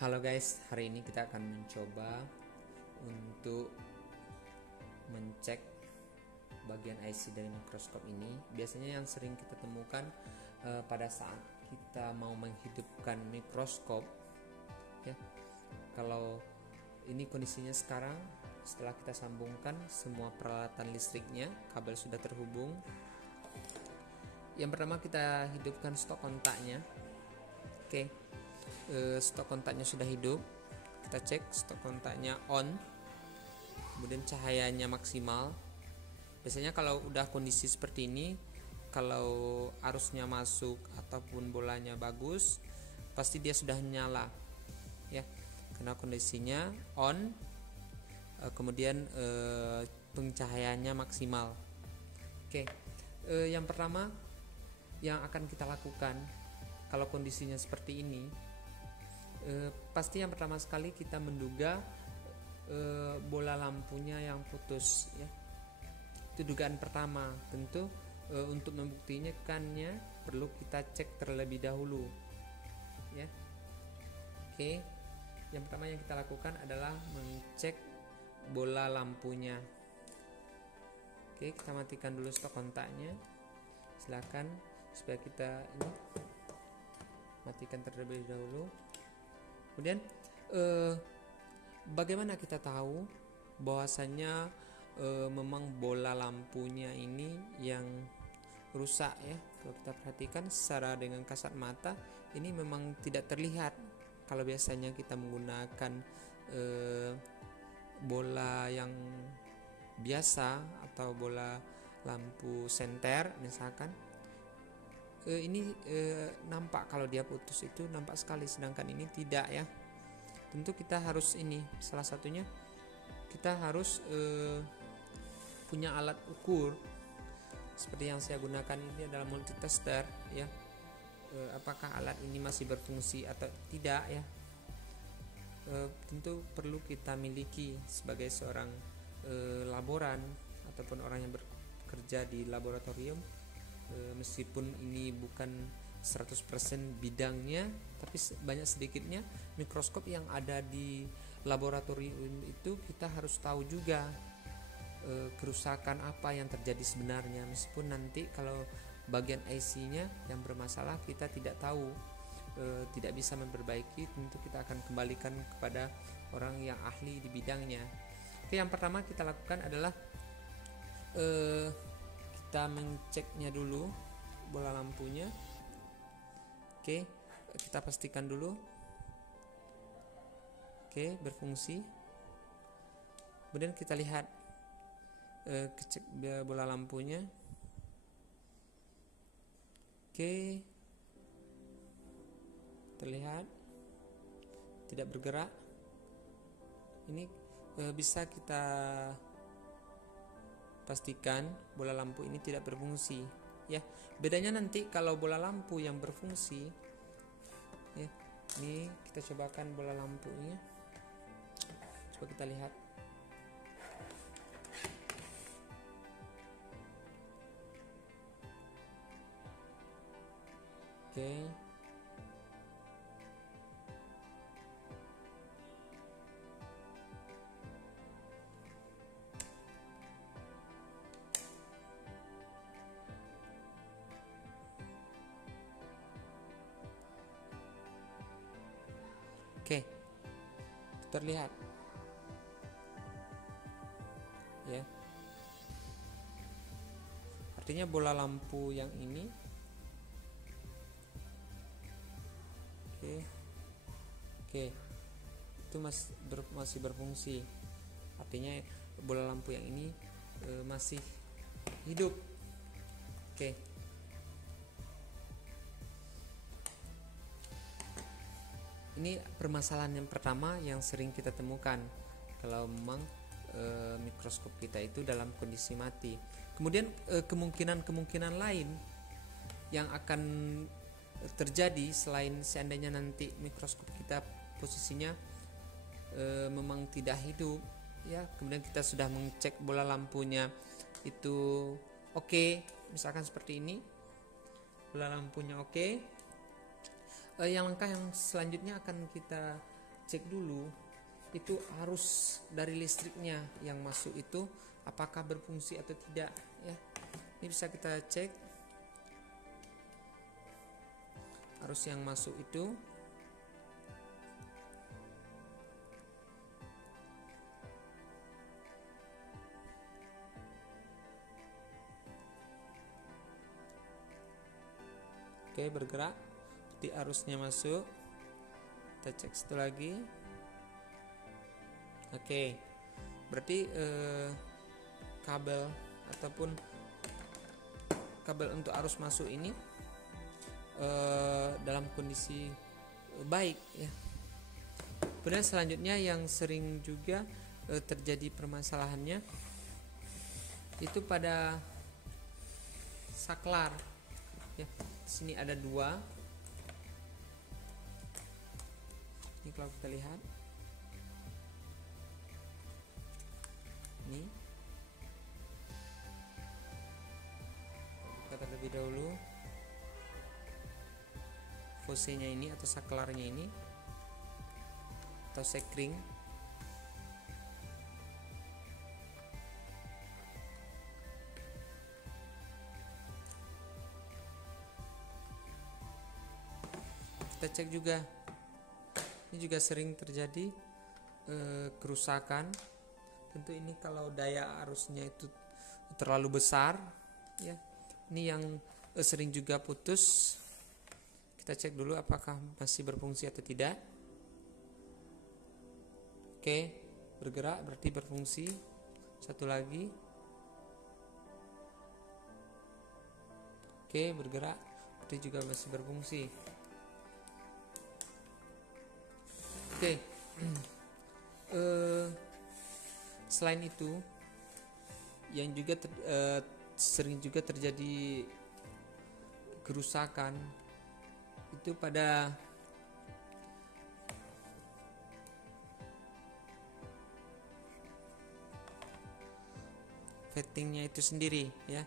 Halo guys, hari ini kita akan mencoba untuk mencek bagian IC dari mikroskop ini. Biasanya yang sering kita temukan pada saat kita mau menghidupkan mikroskop, ya. Kalau ini kondisinya sekarang, setelah kita sambungkan semua peralatan listriknya, kabel sudah terhubung. Yang pertama kita hidupkan stok kontaknya. Oke. Stok kontaknya sudah hidup. Kita cek stok kontaknya on, kemudian cahayanya maksimal. Biasanya kalau udah kondisi seperti ini, kalau arusnya masuk ataupun bolanya bagus, pasti dia sudah nyala, ya, karena kondisinya on, kemudian pencahayaannya maksimal. Oke. Yang pertama yang akan kita lakukan kalau kondisinya seperti ini, pasti yang pertama sekali kita menduga bola lampunya yang putus, ya. Itu dugaan pertama. Tentu untuk membuktikannya perlu kita cek terlebih dahulu, ya. Oke. Yang pertama yang kita lakukan adalah mengecek bola lampunya. Oke, kita matikan dulu stok kontaknya. Silakan supaya kita ini matikan terlebih dahulu. Kemudian bagaimana kita tahu bahwasannya memang bola lampunya ini yang rusak, ya? Kalau kita perhatikan secara dengan kasat mata, ini memang tidak terlihat. Kalau biasanya kita menggunakan bola yang biasa atau bola lampu senter misalkan, ini nampak kalau dia putus itu nampak sekali, sedangkan ini tidak, ya. Tentu kita harus ini, salah satunya kita harus punya alat ukur seperti yang saya gunakan ini adalah multitester, ya. Apakah alat ini masih berfungsi atau tidak, ya. Tentu perlu kita miliki sebagai seorang laboran ataupun orang yang bekerja di laboratorium. Meskipun ini bukan 100% bidangnya, tapi banyak sedikitnya mikroskop yang ada di laboratorium itu kita harus tahu juga kerusakan apa yang terjadi sebenarnya. Meskipun nanti kalau bagian IC-nya yang bermasalah kita tidak tahu, tidak bisa memperbaiki, tentu kita akan kembalikan kepada orang yang ahli di bidangnya. Oke, yang pertama kita lakukan adalah kita mengeceknya dulu bola lampunya. Oke, kita pastikan dulu. Oke, berfungsi. Kemudian kita lihat, cek bola lampunya. Oke, terlihat tidak bergerak. Ini bisa kita pastikan bola lampu ini tidak berfungsi, ya. Bedanya nanti kalau bola lampu yang berfungsi, ya. Ini kita cobakan bola lampunya. Coba kita lihat. Oke. Oke, terlihat, ya. Artinya bola lampu yang ini, oke, itu masih berfungsi. Artinya bola lampu yang ini masih hidup. Oke. Ini permasalahan yang pertama yang sering kita temukan kalau memang mikroskop kita itu dalam kondisi mati. Kemudian kemungkinan lain yang akan terjadi selain seandainya nanti mikroskop kita posisinya memang tidak hidup, ya. Kemudian kita sudah mengecek bola lampunya itu oke, misalkan seperti ini, bola lampunya oke. yang langkah yang selanjutnya akan kita cek dulu itu arus dari listriknya yang masuk itu apakah berfungsi atau tidak ya. Ini bisa kita cek arus yang masuk itu. Oke, bergerak. Jadi arusnya masuk. Kita cek satu lagi. Oke, berarti kabel ataupun kabel untuk arus masuk ini dalam kondisi baik ya. Kemudian selanjutnya yang sering juga terjadi permasalahannya itu pada saklar ya. Di sini ada 2. Ini kalau kita lihat ini kita terlebih dahulu fosenya ini atau saklarnya ini atau sekring. Kita cek juga, ini juga sering terjadi kerusakan. Tentu ini kalau daya arusnya itu terlalu besar ya. Ini yang sering juga putus. Kita cek dulu apakah masih berfungsi atau tidak. Oke, bergerak berarti berfungsi. Satu lagi. Oke, bergerak berarti juga masih berfungsi. Oke. Selain itu yang juga sering juga terjadi kerusakan itu pada fittingnya itu sendiri ya.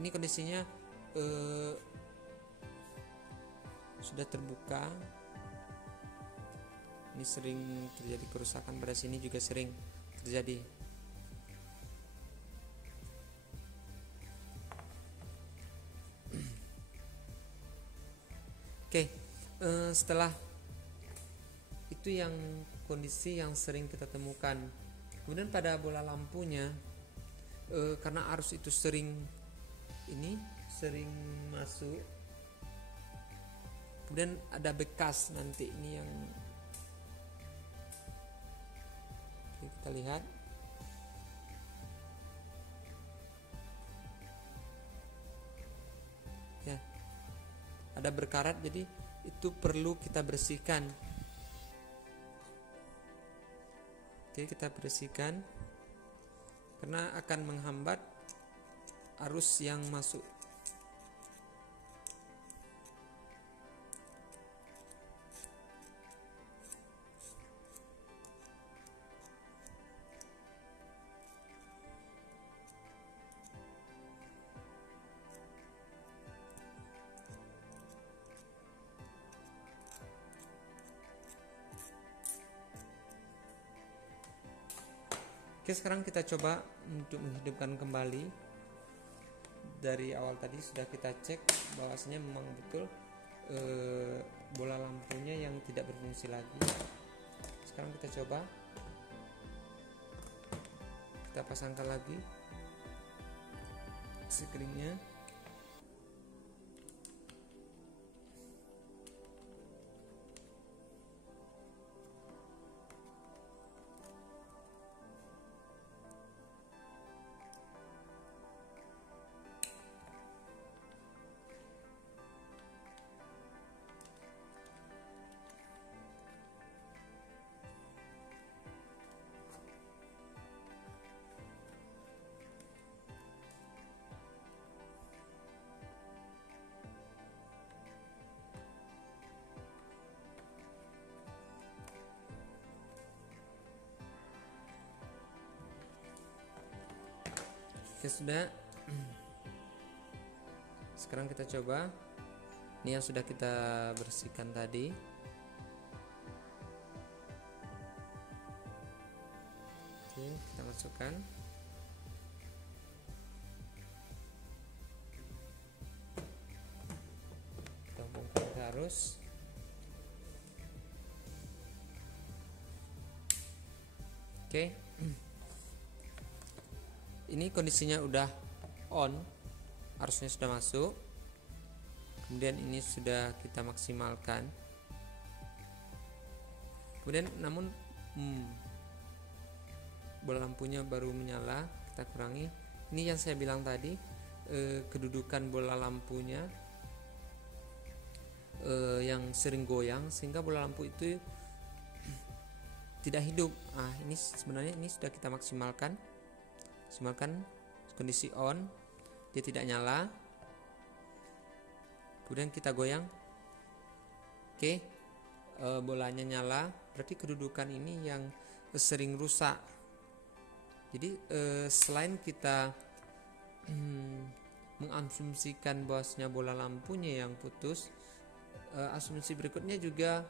Ini kondisinya sudah terbuka. Ini sering terjadi kerusakan pada sini juga sering terjadi. Oke, setelah itu yang kondisi yang sering kita temukan. Kemudian pada bola lampunya karena arus itu sering masuk, kemudian ada bekas nanti ini yang kita lihat ya, ada berkarat, jadi itu perlu kita bersihkan. Oke, kita bersihkan karena akan menghambat arus yang masuk. Oke, sekarang kita coba untuk menghidupkan kembali. Dari awal tadi sudah kita cek bahwasanya memang betul bola lampunya yang tidak berfungsi lagi. Sekarang kita coba, kita pasangkan lagi screennya. Oke, sudah. Sekarang kita coba. Ini yang sudah kita bersihkan tadi. Oke, kita masukkan. Kita hubungkan ke arus. Oke. Ini kondisinya udah on, arusnya sudah masuk. Kemudian ini sudah kita maksimalkan. Kemudian namun bola lampunya baru menyala, kita kurangi. Ini yang saya bilang tadi, kedudukan bola lampunya yang sering goyang sehingga bola lampu itu tidak hidup. Ini sebenarnya ini sudah kita maksimalkan kondisi on, dia tidak nyala. Kemudian kita goyang. Oke, bolanya nyala, berarti kedudukan ini yang sering rusak. Jadi selain kita mengasumsikan bahwasanya bola lampunya yang putus, asumsi berikutnya juga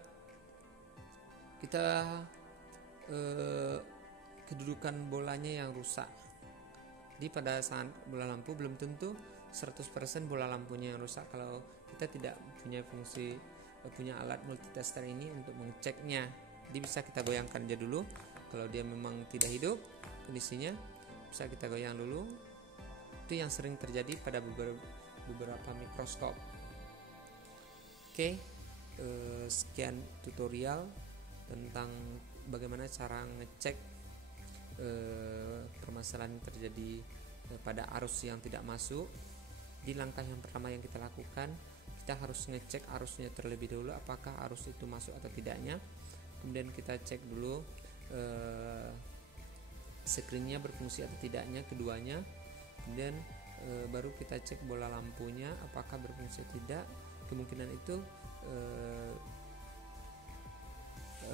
kita kedudukan bolanya yang rusak. Jadi pada saat bola lampu belum tentu 100% bola lampunya yang rusak kalau kita tidak punya alat multitester ini untuk mengeceknya. Jadi bisa kita goyangkan aja dulu. Kalau dia memang tidak hidup kondisinya, bisa kita goyang dulu. Itu yang sering terjadi pada beberapa mikroskop. Oke, sekian tutorial tentang bagaimana cara ngecek permasalahan yang terjadi pada arus yang tidak masuk. Di langkah yang pertama yang kita lakukan, kita harus ngecek arusnya terlebih dahulu, apakah arus itu masuk atau tidaknya. Kemudian kita cek dulu screennya berfungsi atau tidaknya, keduanya. Kemudian baru kita cek bola lampunya apakah berfungsi atau tidak. Kemungkinan itu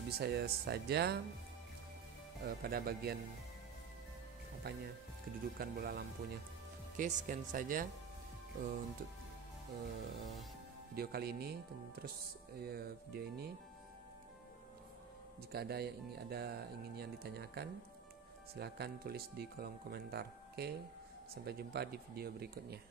bisa saja pada bagian kedudukan bola lampunya. Oke, sekian saja untuk video kali ini. Terus video ini, jika ada yang ditanyakan, silakan tulis di kolom komentar. Oke, sampai jumpa di video berikutnya.